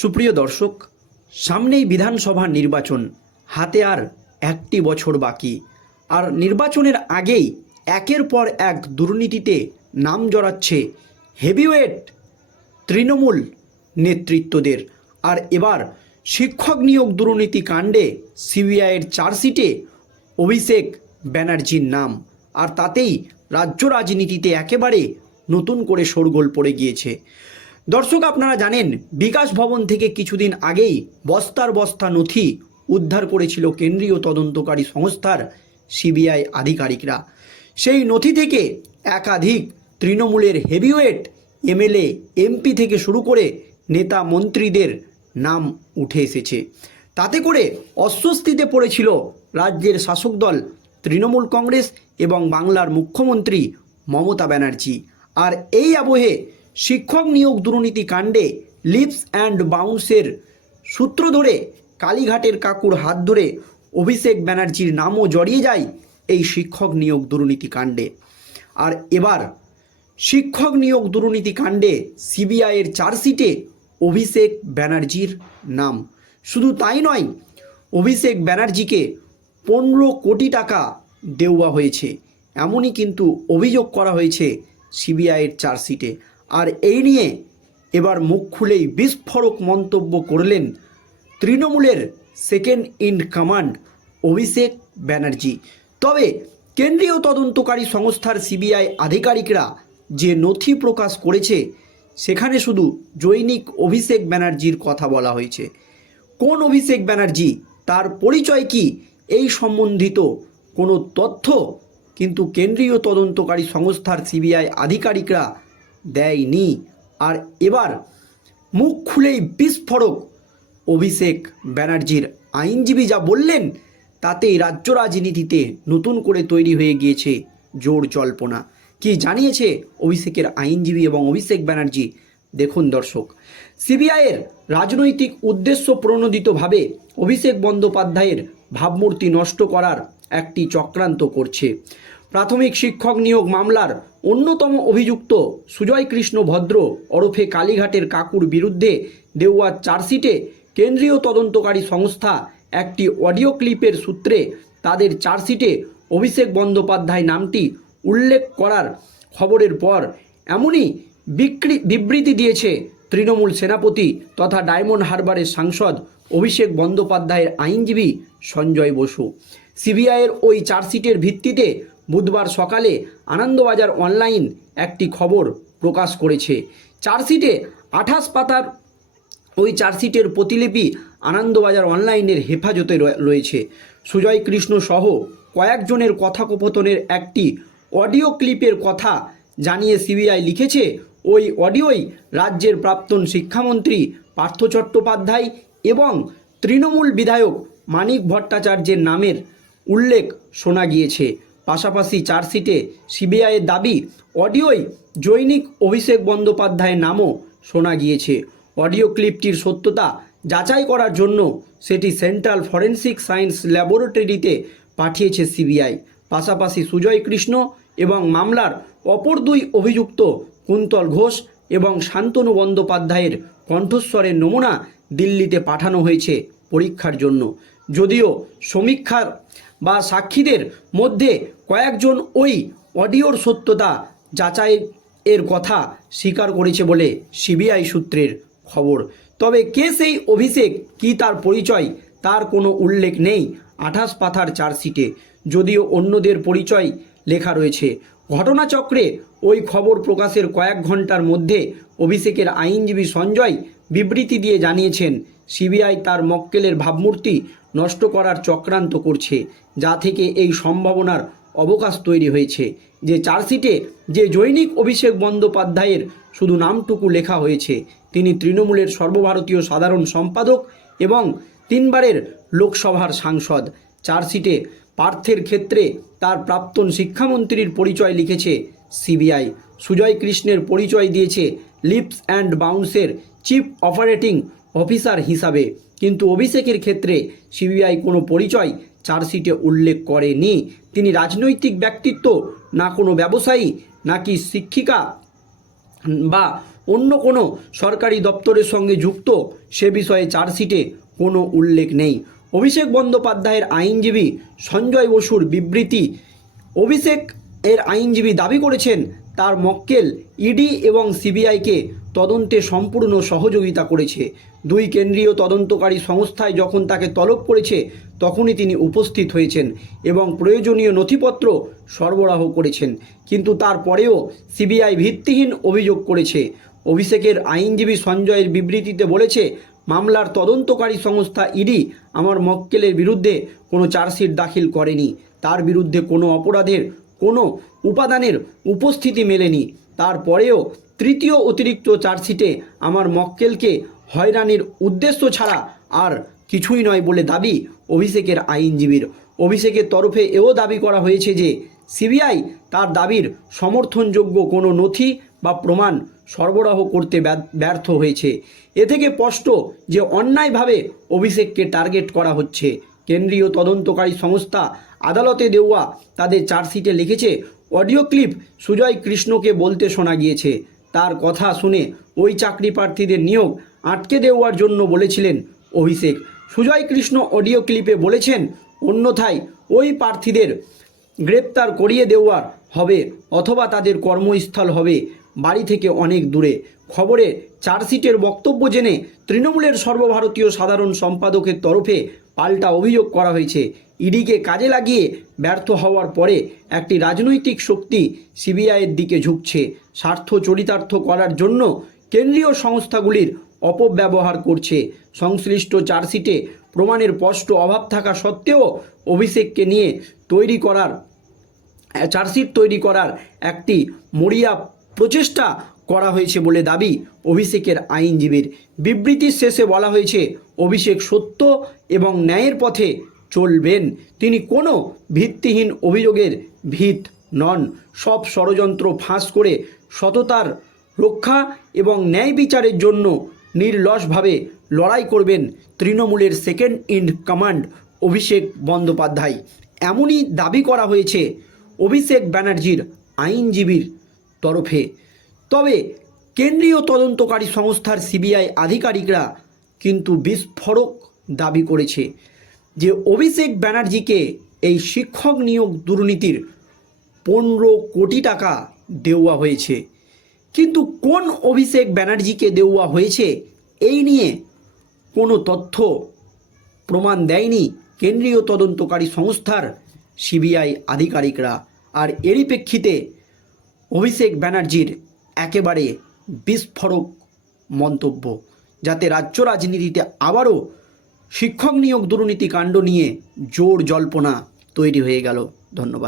সুপ্রিয় দর্শক, সামনেই বিধানসভা নির্বাচন, হাতে আর একটি বছর বাকি। আর নির্বাচনের আগেই একের পর এক দুর্নীতিতে নাম জড়াচ্ছে হেভিওয়েট, তৃণমূল নেতৃত্বদের। আর এবার শিক্ষক নিয়োগ দুর্নীতি কাণ্ডে সিবিআইয়ের চার্জশিটে অভিষেক ব্যানার্জির নাম। আর তাতেই রাজ্য রাজনীতিতে একেবারে নতুন করে শোরগোল পড়ে গিয়েছে। দর্শক, আপনারা জানেন, বিকাশ ভবন থেকে কিছুদিন আগেই বস্তার বস্তা নথি উদ্ধার করেছিল কেন্দ্রীয় তদন্তকারী সংস্থার সিবিআই আধিকারিকরা। সেই নথি থেকে একাধিক তৃণমূলের হেভিওয়েট, এমএলএ, এমপি থেকে শুরু করে নেতা মন্ত্রীদের নাম উঠে এসেছে। তাতে করে অস্বস্তিতে পড়েছিল রাজ্যের শাসক দল, তৃণমূল কংগ্রেস এবং বাংলার মুখ্যমন্ত্রী মমতা ব্যানার্জি। আর এই আবহে শিক্ষক নিয়োগ দুর্নীতি কাণ্ডে লিপস অ্যান্ড বাউন্সের সূত্র ধরে কালীঘাটের কাকুর হাত ধরে অভিষেক ব্যানার্জির নামও জড়িয়ে যায় এই শিক্ষক নিয়োগ দুর্নীতি কাণ্ডে। আর এবার শিক্ষক নিয়োগ দুর্নীতি কাণ্ডে সিবিআইয়ের চার্জশিটে অভিষেক ব্যানার্জির নাম। শুধু তাই নয়, অভিষেক ব্যানার্জিকে পনেরো কোটি টাকা দেওয়া হয়েছে। এমনই কিন্তু অভিযোগ করা হয়েছে সিবিআইয়ের চার্জশিটে। আর এই নিয়ে এবার মুখ খুলেই বিস্ফোরক মন্তব্য করলেন তৃণমূলের second in command Abhishek Banerjee. তবে কেন্দ্রীয় তদন্তকারী সংস্থার সিবিআই আধিকারিকরা যে নথি প্রকাশ করেছে, সেখানে শুধু জৈনিক অভিষেক ব্যানার্জির কথা বলা হয়েছে। কোন অভিষেক ব্যানার্জি, তার পরিচয় কি, এই সম্বন্ধিত কোনো তথ্য? কিন্তু কেন্দ্রীয় তদন্তকারী সংস্থার সিবিআই আধিকারিকরা দেয়নি। আর এবার মুখ খুলেই বিস্ফোরক। অভিষেক ব্যানার্জির আইনজীবী যা বললেন, তাতেই রাজ্য রাজনীতিতে নতুন করে তৈরি হয়ে গিয়েছে জোর জল্পনা। কি জানিয়েছে অভিষেকের আইনজীবী এবং অভিষেক ব্যানার্জি? দেখুন দর্শক, সিবিআইয়ের রাজনৈতিক উদ্দেশ্য প্রণোদিতভাবে অভিষেক বন্দ্যোপাধ্যায়ের ভাবমূর্তি নষ্ট করার একটি চক্রান্ত করছে। প্রাথমিক শিক্ষক নিয়োগ মামলার অন্যতম অভিযুক্ত সুজয় কৃষ্ণ ভদ্র ওরফে কালীঘাটের কাকুর বিরুদ্ধে দেওয়া চার্জশিটে কেন্দ্রীয় তদন্তকারী সংস্থা একটি অডিও ক্লিপের সূত্রে তাদের চার্জশিটে অভিষেক বন্দ্যোপাধ্যায় নামটি উল্লেখ করার খবরের পর এমনই বিক্রি, বিবৃতি দিয়েছে তৃণমূল সেনাপতি তথা ডায়মন্ড হারবারের সাংসদ অভিষেক বন্দ্যোপাধ্যায়ের আইনজীবী সঞ্জয় বসু। সিবিআইয়ের ওই চার্জশিটের ভিত্তিতে বুধবার সকালে আনন্দবাজার অনলাইন একটি খবর প্রকাশ করেছে। চার্জশিটে আঠাশ পাতার ওই চার্জশিটের প্রতিলিপি আনন্দবাজার অনলাইনের হেফাজতে রয়েছে। সুজয় কৃষ্ণ সহ কয়েকজনের কথোপকথনের একটি অডিও ক্লিপের কথা জানিয়ে সিবিআই লিখেছে। ওই অডিওই রাজ্যের প্রাক্তন শিক্ষামন্ত্রী পার্থ চট্টোপাধ্যায় এবং তৃণমূল বিধায়ক মানিক ভট্টাচার্যের নামের উল্লেখ শোনা গিয়েছে। পাশাপাশি চার্জশিটে সিবিআইয়ের দাবি অডিওই জৈনিক অভিষেক বন্দ্যোপাধ্যায়ের নামও শোনা গিয়েছে। অডিও ক্লিপটির সত্যতা যাচাই করার জন্য সেটি সেন্ট্রাল ফরেন্সিক সায়েন্স ল্যাবরেটরিতে পাঠিয়েছে সিবিআই। পাশাপাশি সুজয় কৃষ্ণ এবং মামলার অপর দুই অভিযুক্ত কুন্তল ঘোষ এবং শান্তনু বন্দ্যোপাধ্যায়ের কণ্ঠস্বরের নমুনা দিল্লিতে পাঠানো হয়েছে পরীক্ষার জন্য। যদিও সমীক্ষার বা সাক্ষীদের মধ্যে কয়েকজন ওই অডিওর সত্যতা যাচাই এর কথা স্বীকার করেছে বলে সিবিআই সূত্রের খবর। তবে কে সেই অভিষেক, কি তার পরিচয়, তার কোনো উল্লেখ নেই আঠাশ পাথার চার্জশিটে। যদিও অন্যদের পরিচয় লেখা রয়েছে। ঘটনাচক্রে ওই খবর প্রকাশের কয়েক ঘণ্টার মধ্যে অভিষেকের আইনজীবী সঞ্জয় বিবৃতি দিয়ে জানিয়েছেন, সিবিআই তার মক্কেলের ভাবমূর্তি নষ্ট করার চক্রান্ত করছে, যা থেকে এই সম্ভাবনার অবকাশ তৈরি হয়েছে। যে চার্জশিটে যে জৈনিক অভিষেক বন্দ্যোপাধ্যায়ের শুধু নামটুকু লেখা হয়েছে, তিনি তৃণমূলের সর্বভারতীয় সাধারণ সম্পাদক এবং তিনবারের লোকসভার সাংসদ। চার্জশিটে পার্থের ক্ষেত্রে তার প্রাক্তন শিক্ষামন্ত্রীর পরিচয় লিখেছে সিবিআই। সুজয় কৃষ্ণের পরিচয় দিয়েছে লিপস অ্যান্ড বাউন্সের চিফ অপারেটিং অফিসার হিসাবে। কিন্তু অভিষেকের ক্ষেত্রে সিবিআই কোনো পরিচয় চার্জশিটে উল্লেখ করেনি। তিনি রাজনৈতিক ব্যক্তিত্ব, না কোনো ব্যবসায়ী, নাকি শিক্ষিকা বা অন্য কোনো সরকারি দপ্তরের সঙ্গে যুক্ত, সে বিষয়ে চার্জশিটে কোনো উল্লেখ নেই। অভিষেক বন্দ্যোপাধ্যায়ের আইনজীবী সঞ্জয় বসুর বিবৃতি, অভিষেক এর আইনজীবী দাবি করেছেন, তার মক্কেল, ইডি এবং সিবিআইকে তদন্তে সম্পূর্ণ সহযোগিতা করেছে। দুই কেন্দ্রীয় তদন্তকারী সংস্থায় যখন তাকে তলব করেছে, তখনই তিনি উপস্থিত হয়েছেন এবং প্রয়োজনীয় নথিপত্র সরবরাহ করেছেন। কিন্তু তারপরেও সিবিআই ভিত্তিহীন অভিযোগ করেছে। অভিষেকের আইনজীবী সঞ্জয়ের বিবৃতিতে বলেছে, মামলার তদন্তকারী সংস্থা ইডি আমার মক্কেলের বিরুদ্ধে কোনো চার্জশিট দাখিল করেনি। তার বিরুদ্ধে কোনো অপরাধের, কোনো উপাদানের উপস্থিতি মেলেনি। তারপরেও তৃতীয় অতিরিক্ত চার্জশিটে আমার মক্কেলকে হয়রানির উদ্দেশ্য ছাড়া আর কিছুই নয় বলে দাবি অভিষেকের আইনজীবীর। অভিষেকের তরফে এও দাবি করা হয়েছে যে, সিবিআই তার দাবির সমর্থনযোগ্য কোনো নথি বা প্রমাণ সরবরাহ করতে ব্যর্থ হয়েছে। এ থেকে স্পষ্ট যে, অন্যায়ভাবে অভিষেককে টার্গেট করা হচ্ছে। কেন্দ্রীয় তদন্তকারী সংস্থা আদালতে দেওয়া তাদের চার্জশিটে লিখেছে, অডিও ক্লিপ সুজয় কৃষ্ণকে বলতে শোনা গিয়েছে। তার কথা শুনে ওই চাকরি প্রার্থীদের নিয়োগ আটকে দেওয়ার জন্য বলেছিলেন অভিষেক। সুজয় কৃষ্ণ অডিও ক্লিপে বলেছেন, অন্যথায় ওই প্রার্থীদের গ্রেপ্তার করিয়ে দেওয়ার হবে অথবা তাদের কর্মস্থল হবে বাড়ি থেকে অনেক দূরে। খবরে চার্জশিটের বক্তব্য জেনে তৃণমূলের সর্বভারতীয় সাধারণ সম্পাদকের তরফে পাল্টা অভিযোগ করা হয়েছে। ইডিকে কাজে লাগিয়ে ব্যর্থ হওয়ার পরে একটি রাজনৈতিক শক্তি সিবিআইয়ের দিকে ঝুঁকছে। স্বার্থ চরিতার্থ করার জন্য কেন্দ্রীয় সংস্থাগুলির অপব্যবহার করছে। সংশ্লিষ্ট চার্জশিটে প্রমাণের স্পষ্ট অভাব থাকা সত্ত্বেও অভিষেককে নিয়ে তৈরি করার, চার্জশিট তৈরি করার একটি মরিয়া প্রচেষ্টা করা হয়েছে বলে দাবি অভিষেকের আইনজীবীর। বিবৃতির শেষে বলা হয়েছে, অভিষেক সত্য এবং ন্যায়ের পথে চলবেন। তিনি কোনো ভিত্তিহীন অভিযোগের ভিত নন। সব ষড়যন্ত্র ফাঁস করে সততার রক্ষা এবং ন্যায় বিচারের জন্য নির্লসভাবে লড়াই করবেন তৃণমূলের second in command Abhishek Bandyopadhyay. এমনই দাবি করা হয়েছে অভিষেক ব্যানার্জির আইনজীবীর তরফে। তবে কেন্দ্রীয় তদন্তকারী সংস্থার সিবিআই আধিকারিকরা কিন্তু বিস্ফোরক দাবি করেছে যে অভিষেক ব্যানার্জিকে এই শিক্ষক নিয়োগ দুর্নীতির পনেরো কোটি টাকা দেওয়া হয়েছে। কিন্তু কোন অভিষেক ব্যানার্জিকে দেওয়া হয়েছে, এই নিয়ে কোনো তথ্য প্রমাণ দেয়নি কেন্দ্রীয় তদন্তকারী সংস্থার সিবিআই আধিকারিকরা। আর এরই প্রেক্ষিতে অভিষেক ব্যানার্জির একেবারে বিস্ফোরক মন্তব্য, যাতে রাজ্য রাজনীতিতে আবারও শিক্ষক নিয়োগ দুর্নীতি কাণ্ড নিয়ে জোর জল্পনা তৈরি হয়ে গেল। ধন্যবাদ।